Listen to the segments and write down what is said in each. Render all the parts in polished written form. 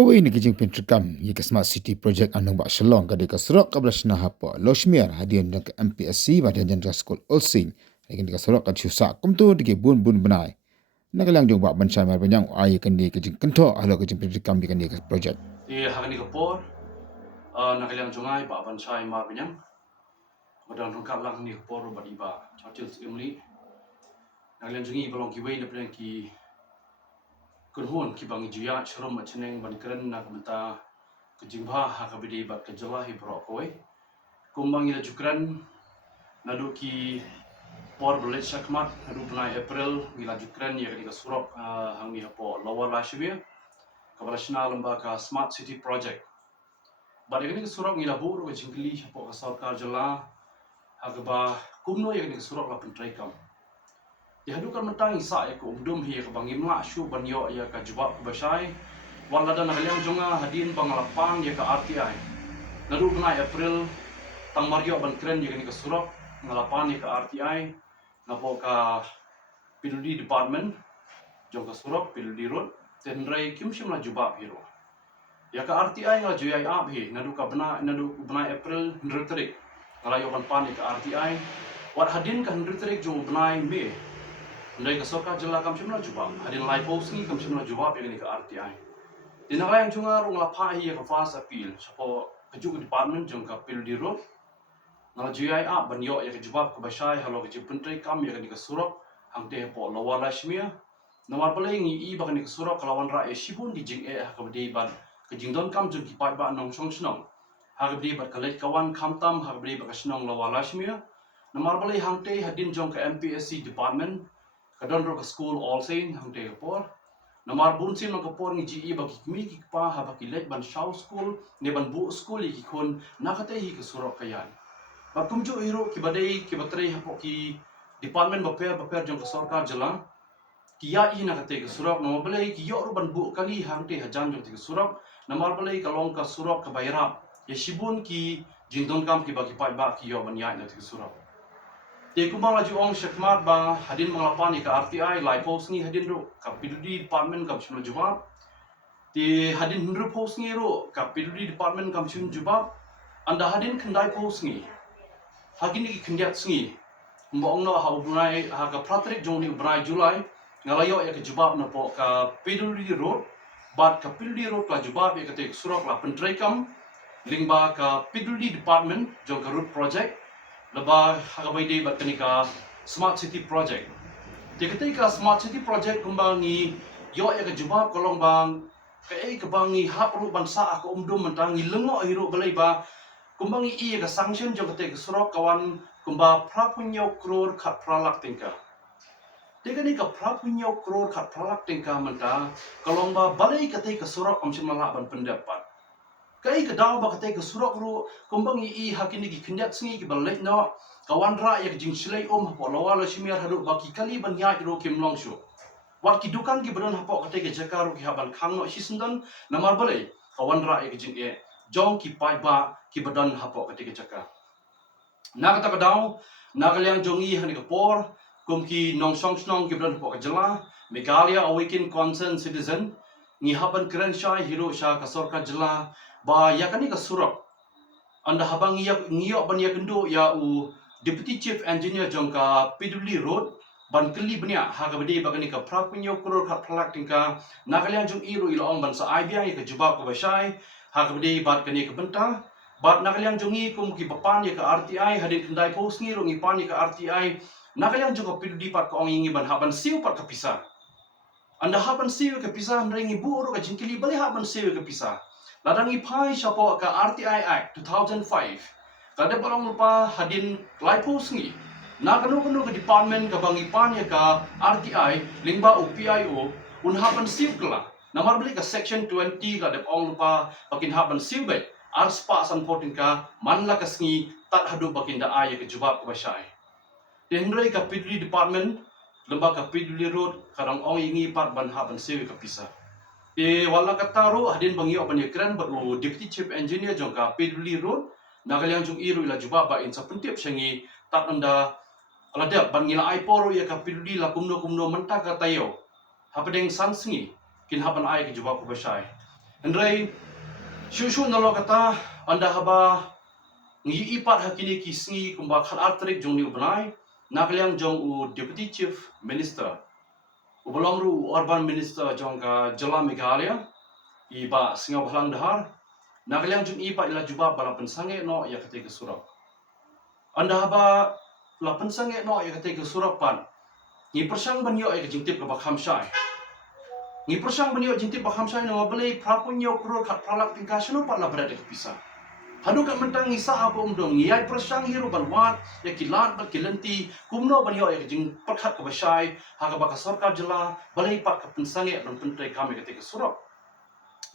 Ko ini kijing pintrikam ye ke smart city project anung ba shalong ka de ka surok ka blashna hapo loshmiar hadian dak MPSC ba dan dak school olsing lekin ka surok ka chusa kumtu de bun bun banai nagalang jong ba bansha mar banyang ai kan de kijing kento alo kijing pintrikam de kan de project hagani kapor nakalang jungay ba bansay marbanyang madang rungkap lang ni kapor ba iba chatil imli nakalang jungi balong kiway na plen ki kunhon ki bang juya shrom macheneng ban kren na kamta kejingba hakabidi ba kejala hi bro koy kumbang ila jukran nadu ki por belet sakmat nadu pernah April ila jukran ya kadi surok hangi hapo lower lashvia kabalashna lamba ka smart city project But ini surok ngila buru ke jingkili hapo ka sarkar jala hagaba kumno ya ni surok la pentrai kam. Ya hadukan mentang isa ya ko umdum hi ka bangim la shu banyo ya ka jawab ke basai wala dan nagaliang jonga hadin pangalapan ya ka RTI. Nadu na April tang maryo ban kren ya ni ka surok ngalapan ya ka RTI napo ka PWD department jong ka surok PWD road tenrai kimshim la jawab hiro. Ya ka RTI nga juyay abhi nadu bena April ndrutrik ngalayo ban pan ka RTI wat hadin ka ndrutrik jo bena me ndai ka soka jela kam chimla juba hadin live post ni kam chimla juba pe ni ka RTI dinala yang junga rung la pha hi ka fast appeal sapo kaju department jong ka pil di road ngala juyay ab ban yo ya ka juba ka basai halo ka jipentri kam ya ka ni ka surok hangte po lawala shmia nawar palai ngi i ba ni ka surok kalawan ra e shibun di jing e ka bdi ban kejingdon kam jung ki pai ba nong song snong hagabdi bat kalet kawan kamtam hagabdi ba kasnong lawala shmia namar balai hangte hadin jong ka MPSC department kadon ro ka school all sain hangte por namar bunsin ka por ngi GE ba kikmi ki pa ha ba kilet ban shaw school ne ban bu school ki khon nakate hi ka surok kayan ba kumjo hero ki badai ki batrai hapo ki department ba per jong ka sarkar jala Kia i na kate surok nama balai ki yo ban bu kali hangte hajan jong ti surok nama balai kalong ka surok ka bayra ya shibun ki jindon kam ki bagi pai ba ki yo ban ya na ti surok te kumbang laju ong shakmat ba hadin manglapan ni ka RTI live post ni hadin ro ka PWD department kam chuna jawab te hadin hundru post ni ro ka PWD department kam chuna jawab anda hadin kendai post ni hagin ni kendiat sngi mbong no ha ubnai ha ka pratrik jong ni ubnai Julai ngalayo ya ke jubab na po ka PWD road bat ka PWD road la jubab ya ke surok la pentrai kam lingba ka PWD department jong ka road project laba hagabai de bat ka smart city project te ka smart city project kumbang ni yo ya ke jubab kolong bang ka bang ni hap ru bansa ka umdum mentang ni lengo hiro balai ba kumbang i ka sanction jong ka surok kawan kumba prapunyo kror khat pralak tingka Teka ni ka prapunyo kror khat pralak tingka menta kalong ba balai kate ka surok amsin malaban pendapat kai ka daw ba kate ka surok ru kumbang i hakini ki kindat singi ki balai no kawan ra yak jing silai hapo lawala shimir hadu ba ki kali ban ya ro kim long shu wat ki dukan ki badan hapo kate ka jakaru ki haban khang no hisundan namar balai kawan ra yak jing e jong ki pai ba ki badan hapo kate ka jakar na kata ka daw nagalyang jongi hani ka por kumki nong song snong gibran po kajala Meghalaya awaken concerned citizen ngi haban kren shai hero sha kasor kajala ba yakani ka surok anda habang ngiyo ban yakendo ya u deputy chief engineer jongka PWD road ban keli bnya hagabade bagani ka prapunyo kror khat phalak tingka nagalyang jong iru ilong ban sa IBI ka jubab ko basai hagabade bat kani ka benta bat nagalyang jongi kumki papan ya ka RTI hadin kendai post ngi rongi pan ya ka RTI nagalyang jong ka PWD pat ko ngi ban haban siu pat ka pisah anda haban siu ka pisah nrengi buru ka jingkili bali haban siu ka pisah ladangi pai siapa ka RTI Act 2005 kada barang lupa hadin live post ngi nagano ka department ka bangi pan ya ka RTI lingba UPIO un haban siu kala namar beli ka section 20 kada ong lupa bakin haban siu bet arspa san potin ka manla ka sngi tat hadu bakin da ay ka jawab ka basai Tendrai ka PWD department lemba ka PWD road karang ong ingi pat ban haban siu ka pisah wala kataro hadin bangi opan yakran but deputy chief engineer jong ka PWD road nagalyang jong iru ila juba ba in sa puntip syangi tat anda alada ban ngila ai poro ya ka PWD la kumno menta ka tayo hapadeng sansingi kin haban ai ka juba ko basai Hendrai shushu nalo kata anda haba ngi ipat hakini kisngi kumba khat artrik jong ni ubnai nakliang jong u deputy chief minister ubalong ru urban minister jong ka Jala Meghalaya iba singa bhalang dahar nakliang jong ipat ila juba bala pensange no ya kate ke surak anda haba la pensange no ya kate ke surak pan ni persang banyo ay jingtip ka bakham shai ni persang banyo jingtip bakham shai no bale prapunyo pro khat pralak tingkashno pa la berada ke pisah hadu kat mentang ngisa apa dong ngiyai persang hiru ban wat ya kilat ban kilenti kumno ban yo ya jing perkhat ke basai ha ka baka sarkar jela balai pat ka pensange ban pentai kami ketika surok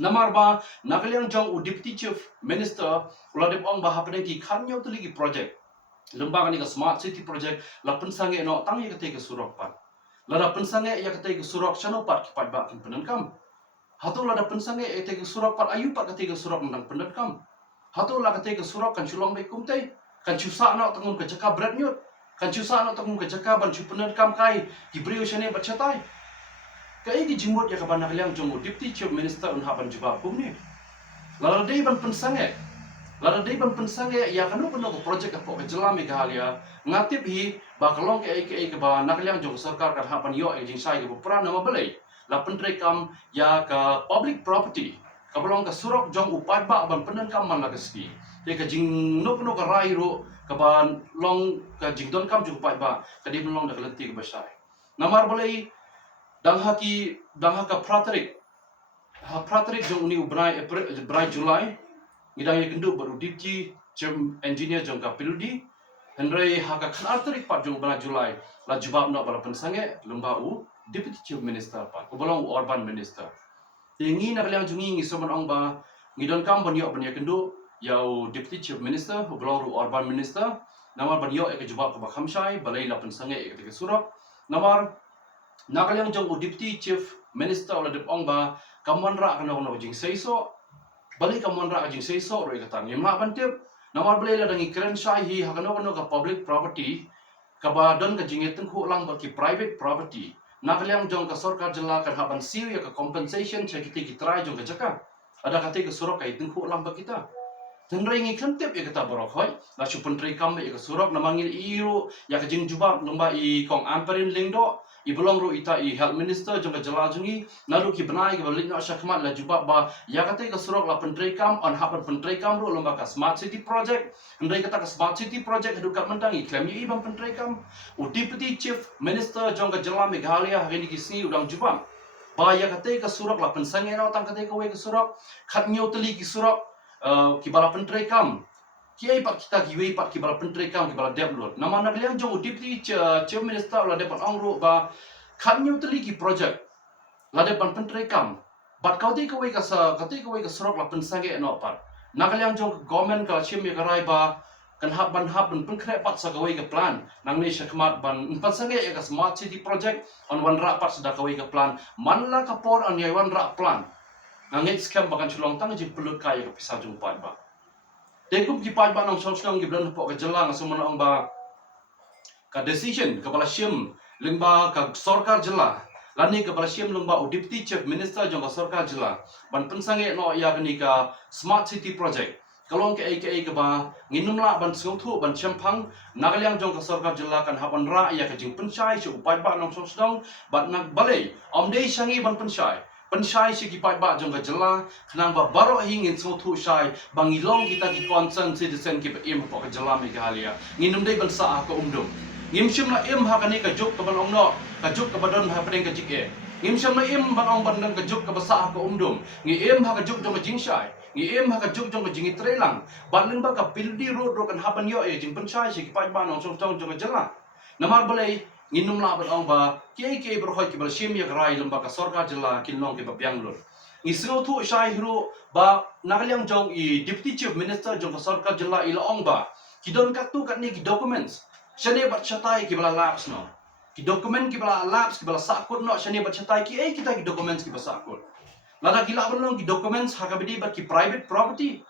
namar ba nakaliang jong u deputy chief minister uladep ong ba hapne ki khanyo tu ligi project lembaga ni ka smart city project la pensange no tang ya ketika surok pat la pensange ya ketika surok chano pat ki pat ba kin penankam hatu la pensange ya ketika surok pat ayu pat ketika surok nang penankam hatu la kate ke surok kan chulong be kumte kan chusa na tangun ke jaka brat nyut kan chusa na tangun ke jaka ban chupener kam kai ki brio shane bachatai kai gi jimut ya ka ban nakliang jong deputy chief minister un haban juba kumni la dei ban pensange ya kanu peno ko project ka po ke Jala Meghalaya ngatip hi ba kalong ke ba nakliang jong sarkar kan haban yo e jing sai ke pra nama balai la pentre kam ya ka public property kabalong ka surok jong upat ba ban penen kam man lagaski te ka jing no ka rai ro ka ban long ka jing don kam jong upat ba ka di long da kalenti ka basai namar balai dang ka pratrik jong ni brai Julai ngidang ye kendu baru dipji jem engineer jong ka piludi hendrai ha ka khatrik pat jong brai Julai la jubab no bala pensange lumba u deputy chief minister pat ko balong urban minister tingi nak liang jungi ngi soman ong ba ngi don kam ban yo ban kendu yau deputy chief minister belong ru urban minister namar ban yo e ke jawab ka khamshai balai la pensange e ke surap namar nak liang jong deputy chief minister ola dep ong ba kamon ra kana ono jing seiso balai kamon ra jing seiso ro ka tang yema ban tip namar balai la dangi kren shai hi hakano ono ka public property ka ba don ka jingeteng khu lang ba ki private property nakaliang jong ka sarkar jela kan haban siu ya ka compensation che kita try jong ka jaka ada kate ka surok kai tengku lang ba kita tenrai ngi kantep ya kata borok hoi la chupun trai kam ya ka surok namangil iru ya ka jing jubab lomba I kong amperin lingdo I belong ru ita I health minister jong ka jela jungi nalu ki benai ka balik na syakmat la jubab ba ya kate ka surok la pentrai kam on haban pentrai kam ru lomba ka smart city project ndai kata ka smart city project hadu kat mentang I claim I bang pentrai kam u deputy chief minister jong ka Jala Meghalaya hari ni kisni udang jubab ba ya kate ka surok la pensange na tang kate ka we ka surok khat nyo teli ki surok ki bala pentrai kam ki ai pak kita ki we pak ki bala pentrai kam ki bala develop nama nak liang jong deputy chief minister la depan ongro ba khat nyo teli ki project la depan pentrai kam bat kau te ka we ka surok la pensange no pat nak liang jong government ka chim ya ka rai ba kan hab ban pengkre pat sa kawai ke plan nang ni syakmat ban pensange ya ka smart city project on wan ra pat sa kawai ke plan manla ka por on ya wan ra plan nangit scam bakan chulong tang ji pelut kaya ka pisah jung pat ba tekup ki pat ba nang chong ki blan po ka jela ngasumana ong ba ka decision ka bala shim lingba ka sarkar jela lani ka bala shim lingba u deputy chief minister jong ka sarkar jela ban pensange no ya ni ka smart city project kalong ke ba nginumla ban sungthu ban champang nagaliang jong ka sarkar jela kan haban ra ya ka jing penchai chu upai ba nang song bat nak balai omdei shangi ban penshai si ki pai ba jong ka jela khnang ba baro hingin sungthu shai bangilong kita ki concern citizen ki im po ka Jala Meghalaya nginum dei ban sa ka umdum ngimshim na im ha ka ni ka juk ka ban ongno ka juk ka badon ha pring ka jike ngimshim na im ban ong ban ka juk ka basa ka umdum ngi im ha ka juk jong ka jingshai ngi em ha ka juk jong ka jingi trelang balin ba ka pildi road ro kan haban yo e jing penchai si ki pai ba nong song jong ka jela namar balai nginum la ban ong ba ke bro hoi ki bal shim ya rai lamba ka sarkar jela kin long ke ba byang lor ngi singo thu shai hru ba nakaliang jong I deputy chief minister jong ka sarkar jela ila ong ba ki don ka tu kat ni ki documents shane bat chatai ki bala labs no ki document ki bala labs ki bala sakut no shane bat chatai ki kita ki documents ki ba sakut lada gila belong ki documents ha ka bidi bat ki private property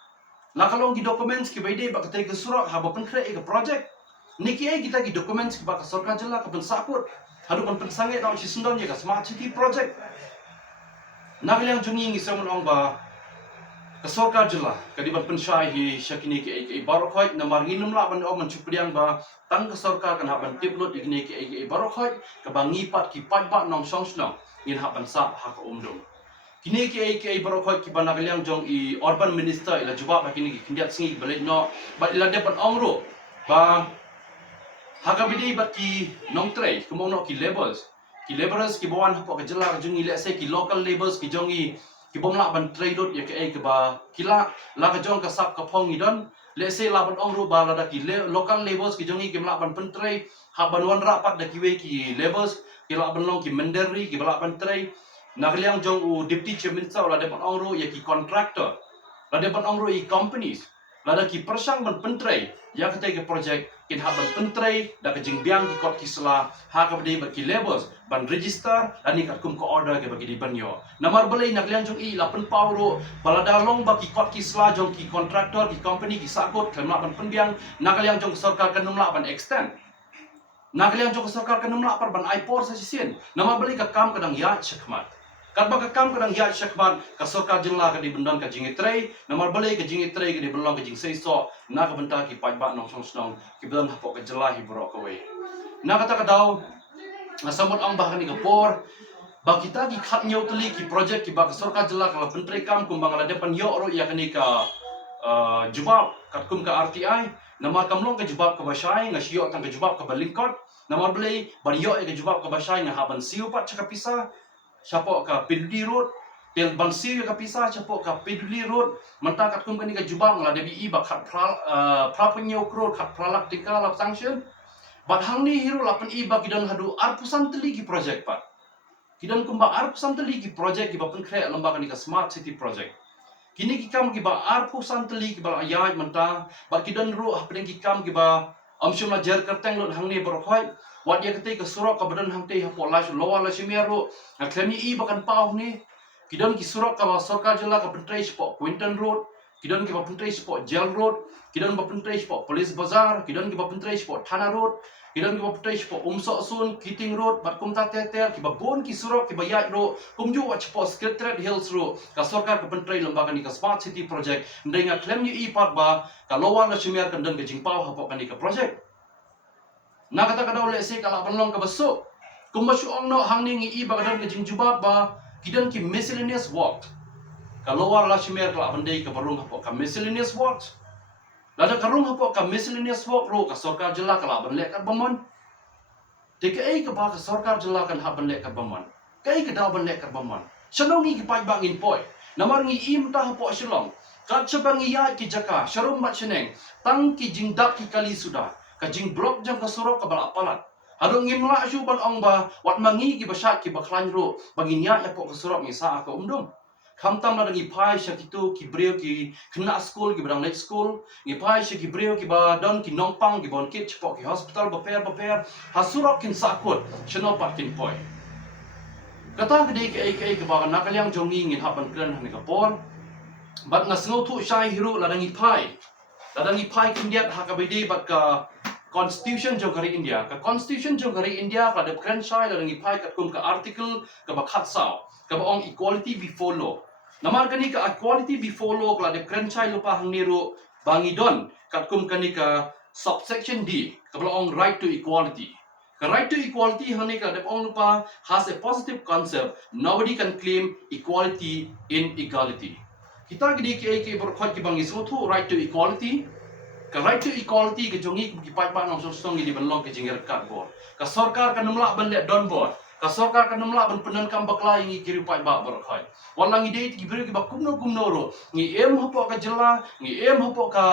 la kalong ki documents ki bidi ba ka te ka surat ha ba pen kre ka project niki kita ki documents ki ba ka sarkar jela ka pen sakut hadu ban pensange na si sundon ye ka smart city project nagaliang jungi ngi samon ong ba Kesorkar jelah kadiban pensyai hi syakini ke barokhoi namar nginum la ban om mencupriang ba tang kesorkar kan haban tiplut igni ke barokhoi ke bangi pat ki pat ba nong song snong ngin haban sa hak umdum kini ke barokhoi ki banagaliang jong I urban minister ila jubab kini ki kindiat singi balik no ba ila depan ongro ba hakabidi bat ki nong trei kemono ki laborers ki bawan hapo ke jela jungi let's say ki local laborers ki jongi ki bom la ban trade dot ya ke ba kila la ka jong ka sap ka phong idon let's say la ban ong ru ba la da ki local laborers ki jongi ki la ban pen trade ha ban wan ra pat da ki we ki laborers ki la ban long ki menderi ki la ban trade nagaliang jong u deputy chief minister la de ban ong ru ya ki contractor la de ban ong ru I companies la da ki persang ban pen trade ya kete ke project kin ha ban pen trade da ka jing biang ki kot ki sala ha ka bade ba ki laborers ban register ani kat kum ko order ke bagi di banyo namar balai nak lian jong I la pen pawro balada long ba ki kot ki sala jong ki contractor ki company ki sakot kemla ban pen biang nak lian jong sarkar kan numla ban extend nak lian jong sarkar kan numla par ban ipor sa sisen namar balai ka kam kadang ya chakmat kat ba ka kam kadang ya chakmat ka sarkar jingla ka di bendan ka jingi tray namar balai ka jingi tray ka di belong ka jing sei so nak ka benta ki pai ba nong song snong ki belan hapok ka jelahi bro ka we nak kata ka daw samot ang bahkan ni kapor ba kita ki khat nyau tali ki project ki ba sarkar jela kala pentri kam kumbang la depan yo ro ya kani ka jubab kat kum ka RTI nama kamlong ka jubab ka basai ngasio tang ka jubab ka balingkot nama blei ban yo ka jubab ka basai nga haban siu pat chaka pisa siapa ka Peduli Road tel ban siu ka pisa siapa ka Peduli Road menta kat kum kani ka jubab la debi I ba khat pra penyo kro khat pralak tingkal lap sanction bat hang ni hero lapan I ba kidan hadu arpusan teli ki project pat kidan kumba arpusan teli ki project ki bapen kre lembaga ni ka smart city project kini ki kam ki ba arpusan teli ki ba ayai menta ba kidan ro hapeng ki kam ki ba amshum la jer kerteng lot hang ni berkhoi wat dia kete ke surok ka badan hang te hapo la lowa la shimiaro aklani I bakan pau ni kidan ki surok ka ba sarkar jela ka pentrai spot Quinton Road kidan ki ba pentrai spot Jail Road kidan ba pentrai spot Police Bazaar kidan ki ba pentrai spot Thana Road kidan ki ba pentrai spot Umso Sun Keating Road bat kum ta te ki ba bon ki surok ki ba yat ro kum ju wa spot Secretariat Hills ro ka sarkar ka pentrai lembaga ni ka smart city project ndenga claim ni I pat ba ka lowa la shimiar kan dan ke jingpau hapo kan ni ka project na kata kada oleh se kala banlong ka besok kumbasu ong no hang ni I ba kadang ke jingjubab ba kidan ki miscellaneous work kalau war la shmer kala bandai ka barung hapo ka miscellaneous work lada karung hapo ka miscellaneous work ro ka sarkar jela kala banlek ka bamon teke ai ka ba ka sarkar jela kan ha banlek ka bamon kai ka da banlek ka bamon shalong ni ki pai bangin poi namar ngi im ta hapo shalong ka chabang ya ki jaka sharum mat cheneng tang ki jingdap ki kali sudah ka jing blok jang ka surok ka bala palat hadong ngimla shu ban ong ba wat mangi ki basat ki baklan ro bangin ya ya po ka surok ni sa ka umdum kham tam la dangi pai sha ki tu ki breu ki khna school ki brang next school ngi pai sha ki breu ki ba don ki nongpang ki bon kit chpo ki hospital ba per ha surok kin sakut chno pat kin poi kata gede ke ba na kalyang jongi ngin haban kran hani ka por bat na snow thu shai hiru la dangi pai kindiat ha ka bede bat ka Constitution jong kari India ka Constitution jong kari India ka de kran shai la dangi pai kat kum ka article ka ba khat sao ka ba ong equality before law namar kani ka equality before law ka de kran shai lupa hang niru bangidon kat kum kani ka subsection D ka ba ong right to equality ka right to equality hani ka de ong lupa has a positive concept nobody can claim equality in equality kita gede ke berkhot ki bangi so thu right to equality ka right to equality ke jongi ki pai pa nong song di belong ke jingir kat bor ka sarkar ka namla ban le don bor ka sarkar ka namla ban penan kam bakla ngi kiri pai ba berkhoi walang ide ki beri ki ba kumno ro ngi em hapo ka jela ngi em hapo ka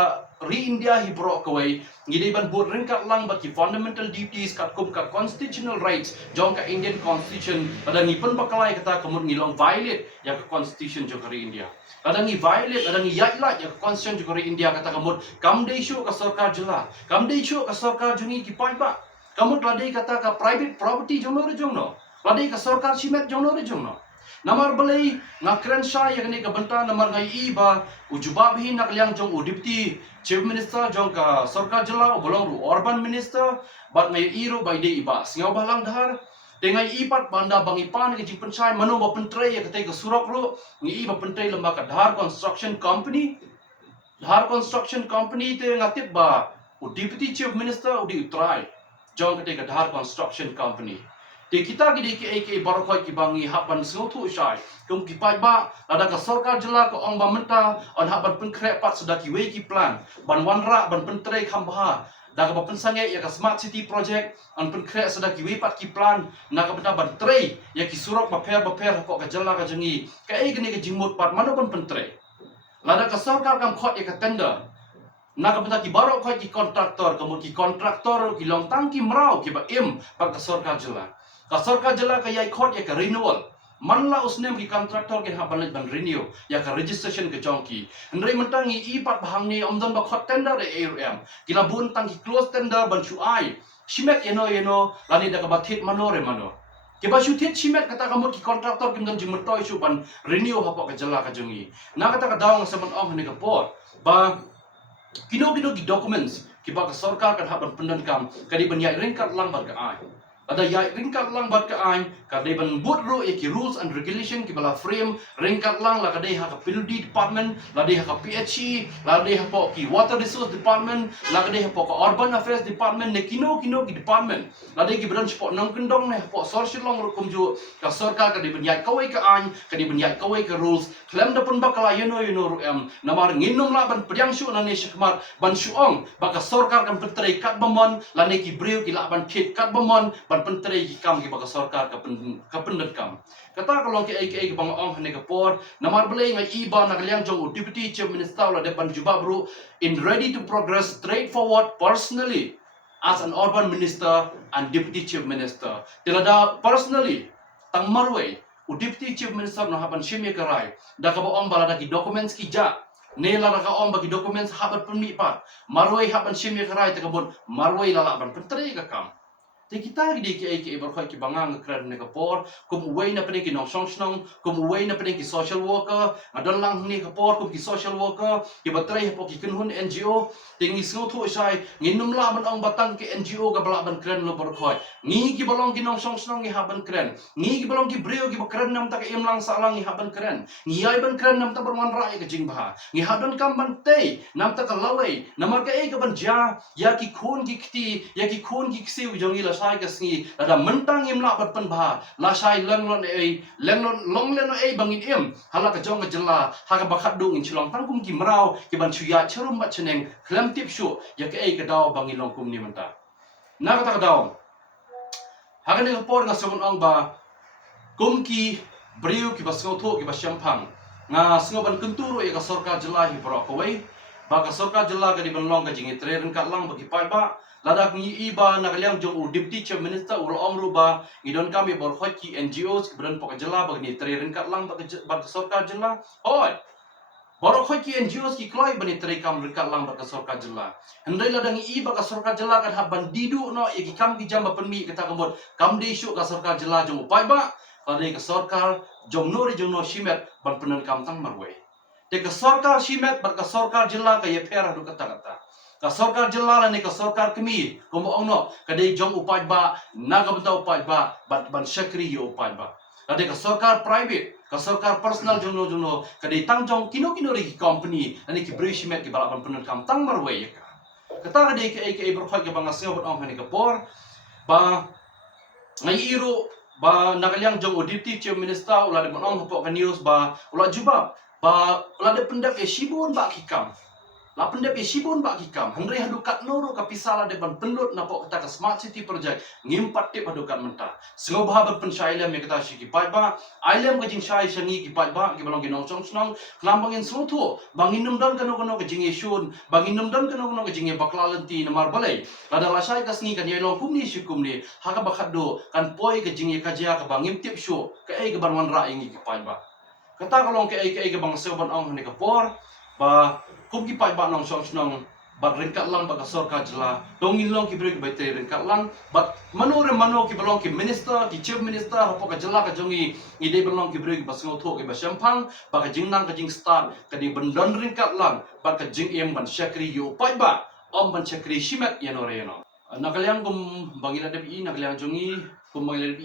re India hi bro ka wai ngi de ban bor ringkat lang ba ki fundamental duties kat kum ka constitutional rights jong ka Indian constitution pada ngi pen bakla kata kemur ngi long violate ya ka constitution jong ka re India ada ngi violate ada ngi yatla ya constitution jong ka re India kata kemur kam de show ka sarkar jela kam de show ka sarkar jungi ki pai ba kamu ladai kata ka private property jong no ladai ka sarkar simet jong no namar balai ngakren sha ya ni ka banta namar ngai I ba ujubab hi nak liang jong deputy chief minister jong ka sarkar jela bolong ru urban minister bat ngai I ro bai dei ba singaw balang dhar Dengan ipat banda bang ipan ke jing pencai mano ba pentrei ya ketai ke surok ro ngi ba pentrei lembaga Dhar Construction Company. Dhar Construction Company te ngatip ba Deputy Chief Minister udi utrai jong ketai ke Dhar Construction Company. Di kita gidi ke barokoi ki bangi haban sengotu syai kum ki pai ba ada ka sarkar jela ko ong ba menta on haban penkrek pat sudah ki wei ki plan ban wanra ban pentrei khambha daga ba pensange ya ka smart city project an penkrek sudah ki wei pat ki plan na ka benda ban trei ya ki surok ba per ko ka jela ka jengi ka gini ke jimut pat mano ban pentrei lada ka sarkar kam khot ya ka tender na ka benda ki barok khot ki kontraktor ki kontraktor ki long tang ki mrau ki ba im pa ka sarkar jela ka sarkar jela ka yai khot ya ka renewal manla usnem ki kontraktor ke ha ban renew ya ka registration ke jongki ndrei mentangi ipat bahang ni omdon ba khot tender e ARM kila bun tang ki close tender ban chuai shimet yeno lani da ka bathit mano ke ba shutit shimet kata ka mut ki kontraktor kim dan jimutoi shu ban renew ha ka jela ka jongi na kata ka daong sa ban ong ni ka por ba kino ki documents ki ba ka sarkar kan ha ban pendan kam kadi ban yai ringkat lang bar ka ai ada yai ringkat lang bat ka ain kadai ban buat ro ki rules and regulation ki bala frame ringkat lang la kadai ha ka PWD department la dai ha ka PHE la dai ha po ki water resource department la kadai ha po ka urban affairs department ne kino ki department la dai ki branch po nang kendong ne po social long ro kum ju ka sarkar kadai ban yai kawai ka ain kadai ban yai kawai ka rules klem da pun bakala yeno ro namar nginum la ban pediang shu na ne shikmat ban shuong baka sarkar kan petrai kat bamon la ne ki breu ki la ban kit kat bamon ban pentrei ki kam ki baka sarkar ka pendet kam kata kalau ke bang ong ne ka por namar belai ngai iba na kaliang jong deputy chief minister la de ban juba bro in ready to progress straightforward personally as an urban minister and deputy chief minister tilada personally tang marway deputy chief minister no haban shime karai da ka ong bala da ki documents ki ja nela ka ong bagi documents habat permi pat marway haban shime karai ta kabon marway lala ban pentrei ka kam te kita gidi ke berkhoi ki bangang kran ne kapor kum wei na pene ki nong song snong kum wei na pene ki social worker adon lang ni kapor kum ki social worker ki batrai hapo ki kunhun NGO tingi sngo thu sai nginum la ban ong batang ki NGO ga bala ban kran lo berkhoi ngi ki balong ki nong song snong ngi haban kran ngi ki balong ki breo ki bakran nam ta ke im lang sa lang ngi haban kran ngi ai ban kran nam ta berwan rai ke jing bah ngi hadon kam ban te nam ta ka lawai namar ka ka ban ja ya ki khun ki khti ya ki khun ki ksiu jongi la sai ka sngi ada mentang im la bat pen bah la sai lenglon long len bangin im hala ka jong ka jela ha ka bakhat dung in chilong tang kum ki mrau ki ban chuya cherum bat cheneng klam tip shu ya ka ka daw bangin long kum ni menta na ka ta daw ha ka ni por nga somon ong ba kum ki briu ki basngo tho ki basyampang nga sngo ban kunturo ka sarkar jela hi pro ko wei ba ka sarkar jela ka di ban long ka jingi tren ka lang bagi pai ba ladak ni iba na kaliang jong deputy chief minister ur omru ba ngidon kami bor khoi ki NGOs kibran pok jela bagni tren kat lang bag sarkar jela oi bor khoi ki NGOs ki kloi bani tre kam kat lang bag sarkar jela hendai ladang iba ka sarkar jela kan ha bandidu no ki kam ki jamba penmi kata kambot kam de shu ka sarkar jela jong upai ba kali ka sarkar jong no shimet ban penan kam tang marwei te ka sarkar shimet bar ka sarkar jela ka ye phera du kata ka sarkar jela ni ka sarkar kemi komo ongno kadai jong upai ba naga benta upai ba ban syakri yo upai ba kadai ka sarkar private ka sarkar personal jono kadai tang jong kino ri company ani ki brishimet ki balaban penun kam tang marwei ka kata kadai ke berkhoi ke bangasio bot ong ni ka por ba ngai iru ba nakaliang jong deputy chief minister ula de ong pok ka news ba ula jubab ba ula de pendap e shibun ba kikam la pendep ye shibun ba kikam hangre hadu kat noro ka pisala de ban penlut na pok kata ka smart city project ngimpat tip hadu kat menta sengo bah ban pensyailam me kata shiki pai ba ailem ka jing shai shangi ki pai ba ki balong ginong chong snong klambangin suthu bangin num dan kano ka jing shun bangin num dan kano ka jing baklalenti namar balai lada la shai ka sngi kan yelong kumni shikumni haka bakhado kan poi ka jing ka jia ka bangim tip shu ka ai ka ban wan ra ingi ki pai ba kata kalong ke ai ka bang seban ong ni ka por ba kum ki pai ba nong song snong bat ringkat lang ba ka sarkar jela dongin long ki break bai te ringkat lang bat mano ki balong ki minister ki chief minister hapo ka jela ka jongi ide balong ki break ba sngo tho ki ba syampang ba ka jing nang ka jing start ka di bendon ringkat lang ba ka jing em ban syakri yo pai ba om ban syakri shimat yano reno nakaliang kum bangila de bi nakaliang jongi Kumangil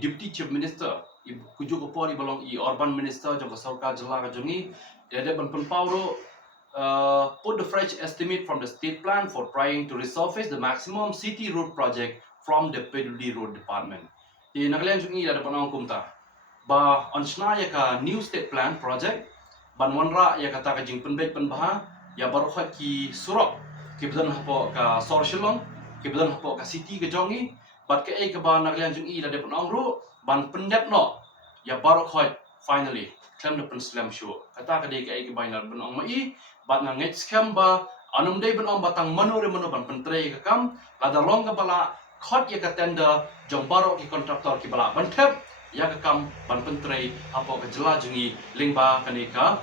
Deputy Chief Minister, kujuk ko po balong Urban Minister jong Sarkar Jila ka jongi, dia ban penpauro put the fresh estimate from the state plan for trying to resurface the maximum city road project from the PWD Road Department. Di nakalian jongi ada panang kumta. Ba onsna ya ka new state plan project ban wanra ya kata ka jing penbet penbaha ya baru khat ki surok ki bedan hapo ka Sor Shillong ki bedan hapo ka city ka jongi bat ke ka ba naklian jung I la de penong ru ban pendet no ya baru khat finally klem de pen slam show kata ka de ka ba ina penong mai bat na nget scam ba anum de penong batang manore mano ban pentre ka kam la da long ka bala khat ya ka tender jong baru ki kontraktor ki bala ban thep ya ka kam ban pentre hapo ka jela jungi lingba kanika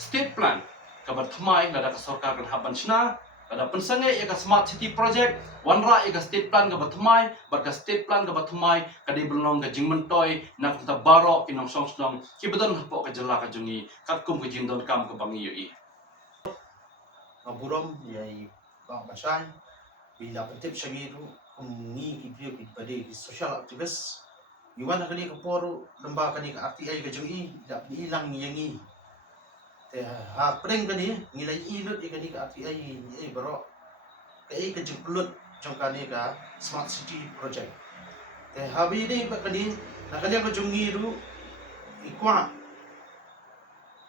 state plan ka bat thmai la da ka sarkar kan haban chna la da pensange ya ka smart city project wanra ya ka state plan ka bat thmai bar ka state plan ka bat thmai ka de belong ka jingmen toy na ka baro kinong song song ki badan hapo ka jela ka jungi kat kum ka jindon kam ka bangi yo I Ngaburom yai bang pasai bila pentip sangiru kumngi kibio kibade social activist Iwan kani ka poro lamba kani ka RTI ka jungi da ilang yangi te ha preng kani ngilai ilut kani ka RTI baro ka ka jemplut jong kani ka smart city project te habi ni ba kani nakali ka jungi ru ikwa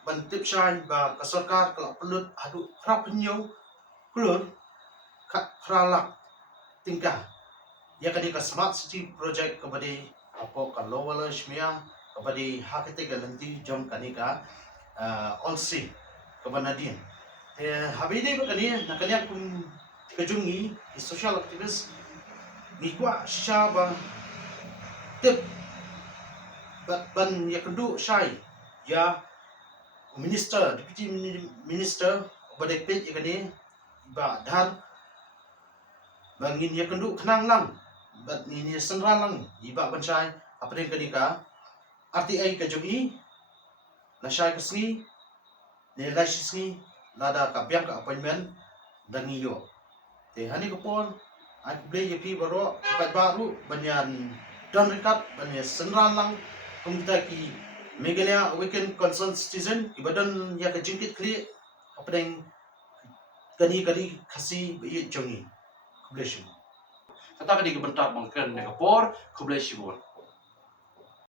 bantip sai ba ka sarkar ka pelut adu harap nyo kulur ka kralak tingkah ya kani ka smart city project kabadi apo ka lowala shmia kabadi hakete galanti jom kanika olsi kabanadin habide ba kani nakanya kum kajungi social activist nikwa shaba tip ban yakundu shai ya minister deputy minister kabadi pet yakani ba dhar bangin yakundu khnang lang bat ni senra lang iba bansai apa ni kadika RTI ka jogi na syai kesni ne la sisni lada ka biang ka appointment dan iyo te hani ko pon ai play yepi baro pat baru banyan dan rekat banyan senra lang kumita ki megalia weekend concerned citizen ibadan ya ka jingkit kli apa deng kani kali kasi bi jogi bless you kata ka di ka bentak bangken ne ka por ku bless you